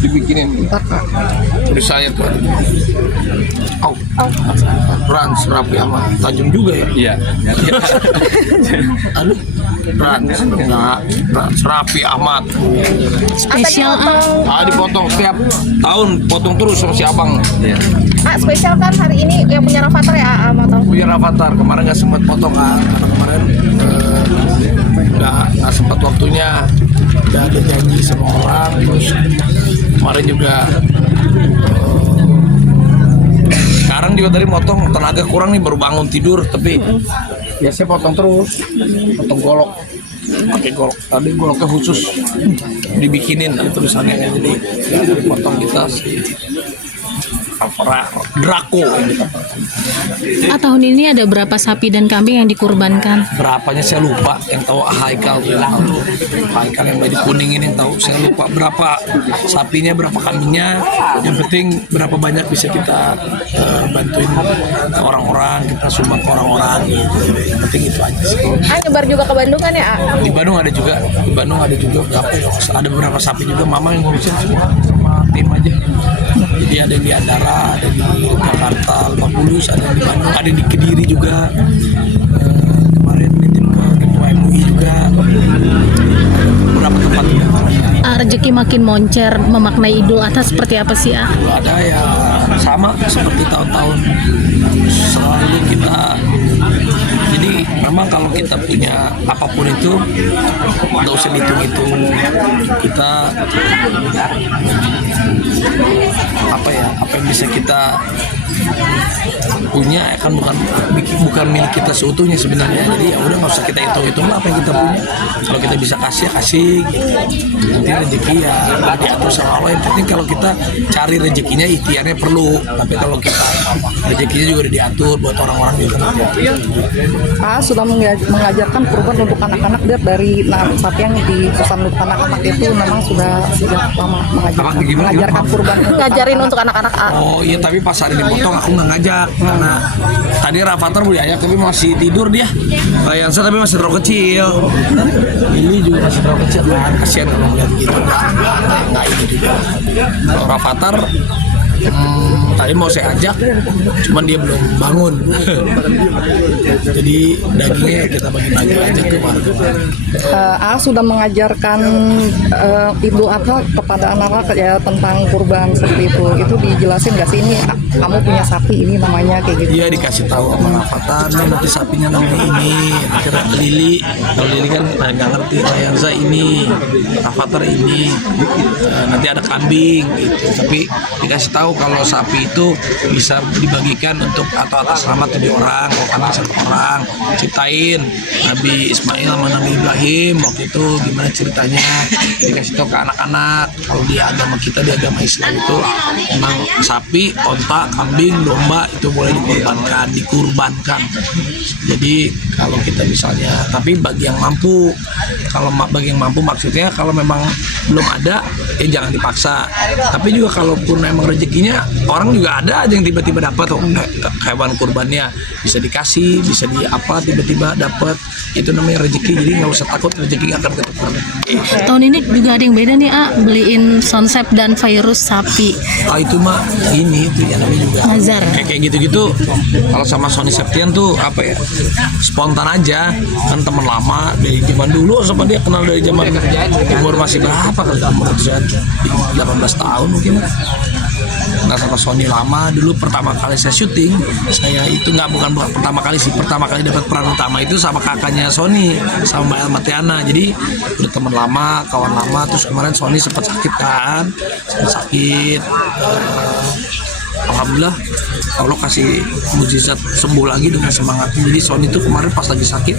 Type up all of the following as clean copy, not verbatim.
dibikinin tulisannya tuh. Rans Rapi amat tajam juga ya. Iya. Aduh, Rans Rapi amat. Spesial Dipotong setiap tahun, potong terus sama si abang. Iya. spesial kan hari ini yang punya Rafathar ya, mau tahu? Punya Rafathar kemarin nggak sempat potong karena kemarin nggak sempat waktunya, udah ada janji sama orang. Terus kemarin juga sekarang juga tadi potong, tenaga kurang nih, baru bangun tidur, tapi biasanya potong terus, potong golok, pakai golok. Tadi goloknya khusus dibikinin ada tulisannya, jadi nggak ada dipotong kita si Draco. Tahun ini ada berapa sapi dan kambing yang dikurbankan? Berapanya saya lupa, yang tahu Haikal yang baju kuning ini yang tahu. Saya lupa berapa sapinya, berapa kambingnya. Yang penting berapa banyak bisa kita bantuin orang-orang, kita sumbang ke orang-orang gitu. Yang penting itu aja sih. Nyebar juga ke Bandung kan ya? Di Bandung ada juga, ada beberapa sapi juga. Mama yang ngurusin semua sama tim aja. Jadi ada yang di Andara, ada di Jakarta, 50, ada yang di Bandung, ada di Kediri juga. Kemarin nitip ke Ketua MUI juga. Beberapa tempat juga. Rezeki makin moncer, memaknai Idul Adha seperti apa sih? Ada ya sama seperti tahun-tahun, selalu kita. Jadi memang kalau kita punya apapun itu nggak usah dihitung-hitung. Kita apa yang bisa kita punya kan bukan milik kita seutuhnya sebenarnya. Jadi ya udah nggak usah kita hitung-hitung lah apa yang kita punya. Kalau kita bisa kasih ya kasih gitu. Nanti rezeki ya diatur sama Allah. Yang penting kalau kita cari rezekinya, ikhtiarnya perlu. Tapi kalau kita rezekinya juga udah diatur buat orang-orang juga nanti. Sudah mengajarkan kurban untuk anak-anak dari sapi yang di Susan anak-anak itu memang sudah sejak lama mengajarkan kurban. Ngajarin untuk anak-anak. Oh iya, tapi pas hari dipotong aku nggak ngajak karena tadi Rafathar boleh ajak tapi masih tidur dia. Rayansa tapi masih terlalu kecil. Ini juga masih terlalu kecil kan, kasihan kalau ngeliat gitu. Nggak ini juga. Kalau Rafathar tadi mau saya ajak, cuman dia belum bangun. Jadi dagingnya kita bagi-bagi aja ke warga. Sudah mengajarkan Idul Adha kepada anak-anak ya tentang kurban seperti itu. Itu dijelasin nggak sih, ini kamu punya sapi ini namanya kayak gitu? Iya, dikasih tahu sama Rafathar, nih nanti sapinya namanya ini. Akhirnya Lili, kalau Lili kan nggak ngerti, Rayanza ini, Rafathar ini, nanti ada kambing gitu. Tapi dikasih tahu kalau sapi itu bisa dibagikan untuk atau atas nama 7 orang, kalau kambing 1 orang. Ceritain Nabi Ismail sama Nabi Ibrahim waktu itu gimana ceritanya, dikasih tahu ke anak-anak. Kalau di agama kita, di agama Islam itu memang sapi, onta, kambing, domba itu boleh dikurbankan. Jadi kalau kita misalnya, tapi bagi yang mampu, kalau bagi yang mampu maksudnya kalau memang belum ada ya jangan dipaksa. Tapi juga kalaupun memang rezekinya, orang juga ada aja yang tiba-tiba dapat hewan kurbannya, bisa dikasih, bisa di apa tiba-tiba dapat, itu namanya rezeki. Jadi nggak usah takut rezeki akan ketukar. Tahun ini juga ada yang beda nih, beliin Sonsep dan virus sapi. Itu mah ini itu ya namanya juga Nazar. Kayak gitu-gitu. Kalau sama Sony Septian tuh apa ya, spontan aja, kan teman lama dari zaman dulu, sama dia kenal dari zaman umur masih berapa kali, umur 18 tahun mungkin. Nah, sama Sony lama dulu. Pertama kali saya syuting, saya itu bukan pertama kali sih, pertama kali dapat peran utama itu sama kakaknya Sony, sama Mbak Elma Tiana. Jadi udah teman lama, kawan lama. Terus kemarin Sony sempat sakit kan, alhamdulillah Allah kasih mukjizat sembuh lagi dengan semangatnya. Jadi Sony itu kemarin pas lagi sakit,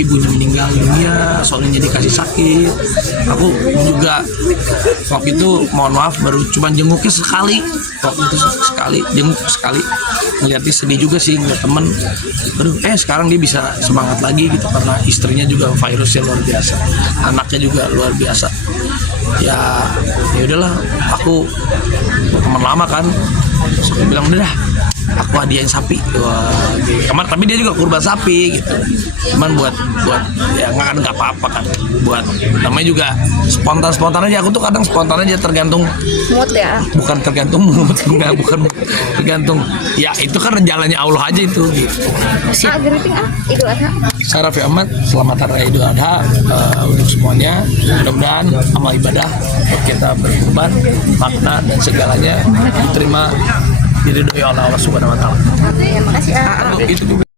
ibunya meninggal dunia, Sony dikasih sakit. Aku juga waktu itu mohon maaf baru cuman jenguknya sekali, waktu itu jenguk sekali. Ngeliatnya sedih juga sih, ngeliat temen. Sekarang dia bisa semangat lagi gitu karena istrinya juga virusnya luar biasa, anaknya juga luar biasa. Ya udahlah, aku teman lama kan, saya bilang udah aku hadiahin sapi. Wah, gitu. Tapi dia juga kurban sapi gitu. Cuman buat ya nggak apa-apa kan. Buat namanya juga spontan aja. Aku tuh kadang spontan aja, tergantung Mood ya. bukan tergantung mood, enggak, bukan tergantung. Ya itu kan jalannya Allah aja itu gitu. Greeting Idul Adha. Saya Raffi Ahmad, selamat Hari Raya Idul Adha untuk semuanya. Mudah-mudahan amal ibadah kita berkorban, makna dan segalanya diterima, diridhoi oleh Allah Subhanahu wa taala. Terima kasih. Itu juga.